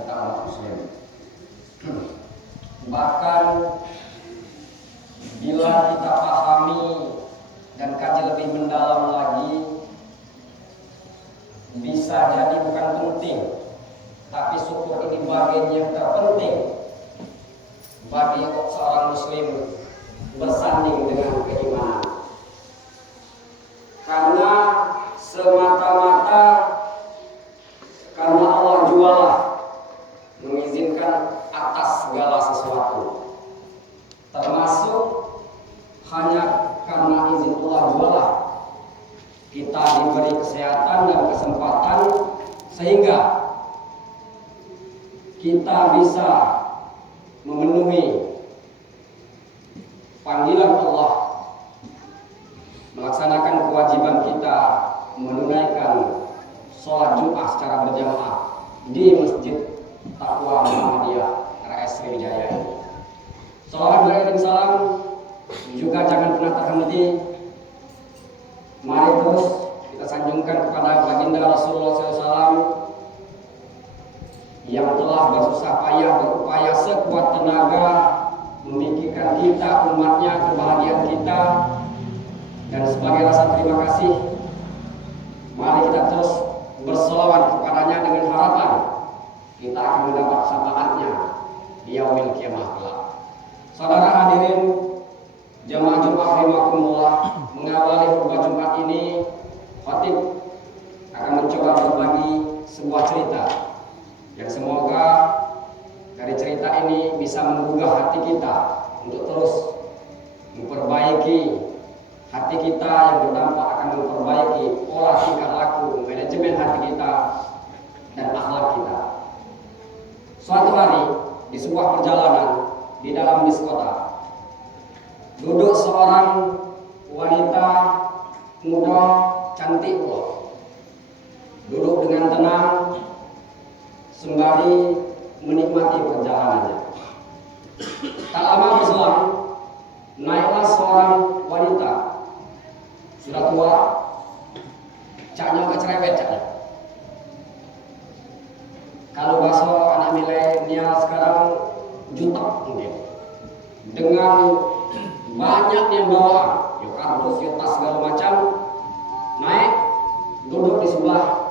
kita umat muslim. Bahkan bila kita pahami dan kaji lebih mendalam lagi, bisa jadi bukan penting, tapi syukur ini bagian yang terpenting bagi seorang muslim bersanding dengan keimanan. Karena semata-mata karena Allah jualah mengizinkan atas segala sesuatu, termasuk hanya karena izin Allah jualah kita diberi kesehatan dan kesempatan sehingga kita bisa memenuhi panggilan Allah, melaksanakan kewajiban kita menunaikan sholat Jumat secara berjamaah di Masjid Taqwa Muhammadiyah RS Sriwijaya ini. Salawat dan salam juga jangan pernah terhenti. Mari terus kita sanjungkan kepada baginda Rasulullah SAW yang telah bersusah payah berupaya sekuat tenaga memikirkan kita, umatnya, kebahagiaan kita, dan sebagai rasa terima kasih, mari kita terus berselawat kepadanya dengan harapan kita akan mendapat syafaatnya di yaumil kiamah kelak. Saudara hadirin jamaah Jumat rahimakumullah, mengawali khutbah Jumat ini, khatib akan mencoba berbagi sebuah cerita yang semoga dari cerita ini bisa menggugah hati kita untuk terus memperbaiki hati kita, yang berdampak akan memperbaiki pola tingkah laku, manajemen hati kita dan akhlak kita. Suatu hari di sebuah perjalanan di dalam bis kota, duduk seorang wanita muda cantik loh, duduk dengan tenang sembari menikmati perjalanannya. Tak lama berselang, naiklah seorang wanita sudah tua, caknya agak cerewet caknya. Kalau bahasa anak milenial sekarang jutek mungkin, dengan banyak yang bawaan, yuk kardus, yuk tas segala macam, naik duduk di sebelah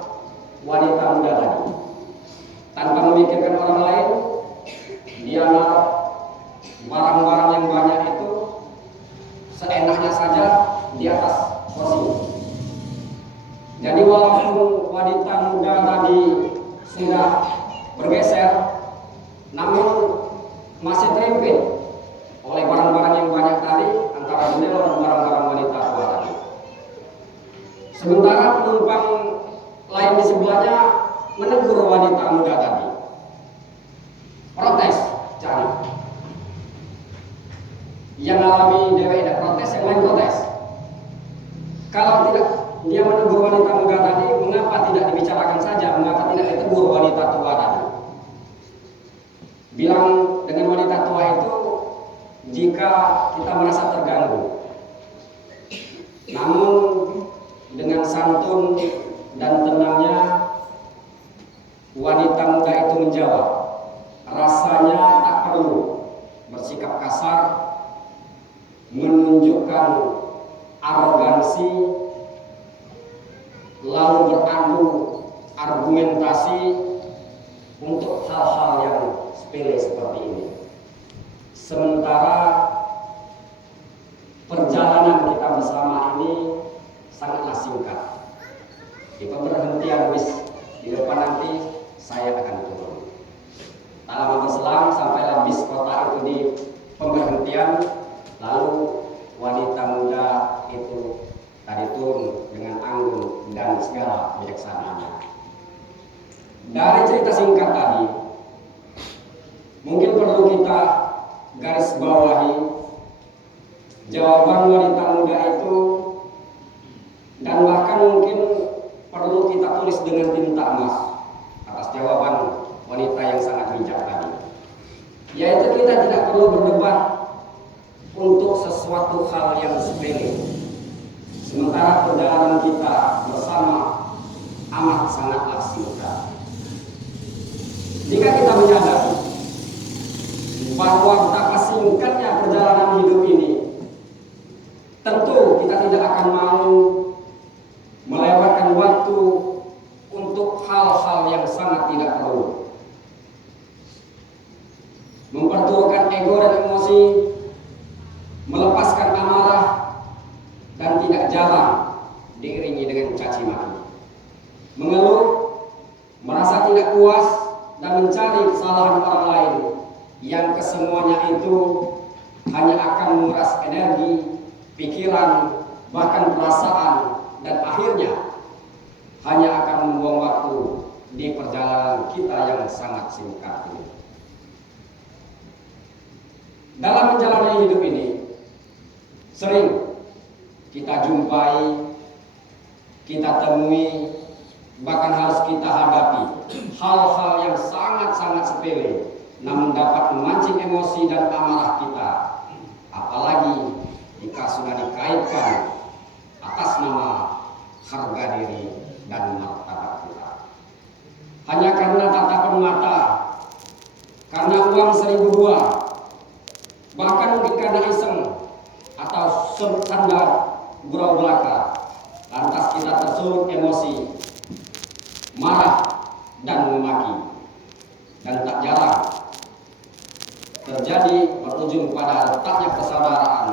wanita muda tadi. Tanpa memikirkan orang lain, dia naruh barang-barang yang banyak itu seenaknya saja di atas kursi. Jadi walaupun wanita muda tadi sudah bergeser, namun masih terimpit oleh barang-barang yang banyak tadi antara jendela dan barang-barang wanita tua tadi. Sementara penumpang lain di sebelahnya menegur wanita muda tadi, protes cari. Yang alami dewek dan protes, yang lain protes. Kalau tidak dia menegur wanita muda tadi, mengapa tidak dibicarakan saja? Mengapa tidak ditegur wanita tua tadi? Bilang dengan wanita tua itu jika kita merasa terganggu. Namun dengan santun dan tenangnya wanita muda itu menjawab, rasanya tak perlu bersikap kasar, menunjukkan arogansi, lalu beradu argumentasi untuk hal-hal yang sepele seperti ini. Sementara perjalanan kita bersama ini sangatlah singkat. Di pemberhentian bis di depan nanti saya akan turun. Tak lama berselang sampailah bis kota itu di pemberhentian, lalu wanita muda itu tadi turun dengan anggun dan segala bijaksanaannya. Dari cerita singkat tadi, mungkin perlu kita garis bawahi jawaban wanita muda itu, dan bahkan mungkin perlu kita tulis dengan tinta emas atas jawaban wanita yang sangat bijak tadi, yaitu kita tidak perlu berdebat untuk sesuatu hal yang sepele, sementara perjalanan kita bersama amat sangatlah singkat. Jika tidak akan mau melewatkan waktu untuk hal-hal yang sangat tidak perlu, mempertuakan ego dan emosi, melepaskan amarah, dan tidak jarang diiringi dengan caci maki, mengeluh, merasa tidak puas, dan mencari kesalahan orang lain yang kesemuanya itu hanya akan menguras energi, pikiran, bahkan perasaan, dan akhirnya hanya akan membuang waktu di perjalanan kita yang sangat singkat ini. Dalam menjalani hidup ini, sering kita jumpai, kita temui, bahkan harus kita hadapi hal-hal yang sangat-sangat sepele, namun dapat memancing emosi dan amarah kita, apalagi jika sudah dikaitkan atas nama harga diri dan martabat kita. Hanya karena tatapan mata, karena uang 1.002, bahkan mungkin karena iseng atau standar gurau belaka, lantas kita tersulut emosi, marah, dan memaki, dan tak jarang terjadi berujung pada retaknya persaudaraan,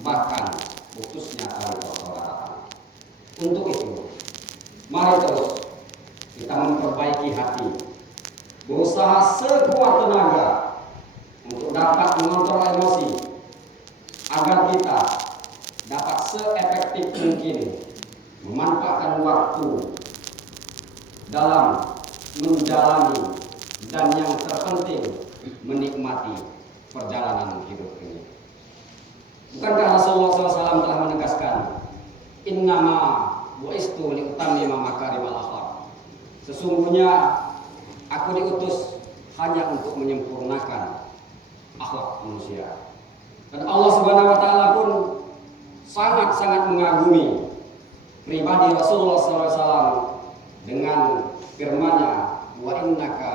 bahkan putusnya tali persaudaraan. Untuk itu, mari terus kita memperbaiki hati, berusaha sekuat tenaga untuk dapat mengontrol emosi, agar kita dapat seefektif mungkin memanfaatkan waktu dalam menjalani dan yang terpenting menikmati perjalanan hidup ini. Bukankah Rasulullah SAW telah menegaskan, innama bu'istu liutammima makarimal akhlaq. Sesungguhnya aku diutus hanya untuk menyempurnakan akhlak manusia. Dan Allah Subhanahu wa taala pun sangat-sangat mengagumi pribadi Rasulullah SAW dengan firman-Nya, wa innaka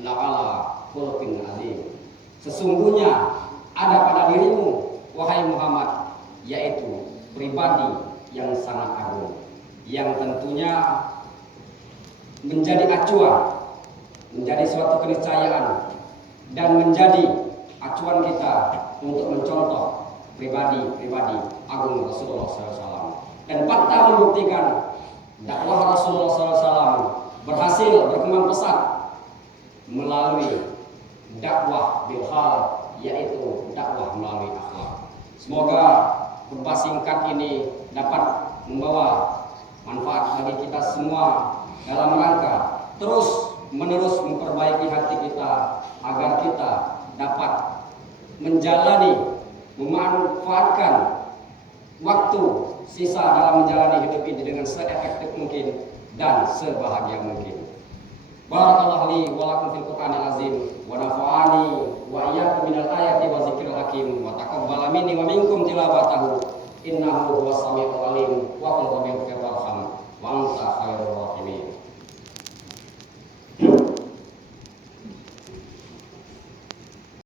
la'ala khuluqin azim. Sesungguhnya ada pada dirimu, wahai Muhammad, yaitu pribadi yang sangat agung, yang tentunya menjadi acuan, menjadi suatu keniscayaan, dan menjadi acuan kita untuk mencontoh pribadi-pribadi agung Rasulullah SAW. Dan fakta membuktikan dakwah Rasulullah SAW berhasil berkembang pesat melalui dakwah bilhal, yaitu dakwah melalui akhlak. Semoga khutbah singkat ini dapat membawa manfaat bagi kita semua dalam rangka terus menerus memperbaiki hati kita, agar kita dapat menjalani, memanfaatkan waktu sisa dalam menjalani hidup ini dengan seefektif mungkin dan sebahagia mungkin. Barakallahu li wa lakum fil Qur'anil azim wa nafa'ani wa iyyakum minal ayati wa dzikril hakim wa taqabbala minni wa minkum tilawatahu innahu huwas samiul alim wa qul rabbi ighfir warham wa anta khairur rahimin.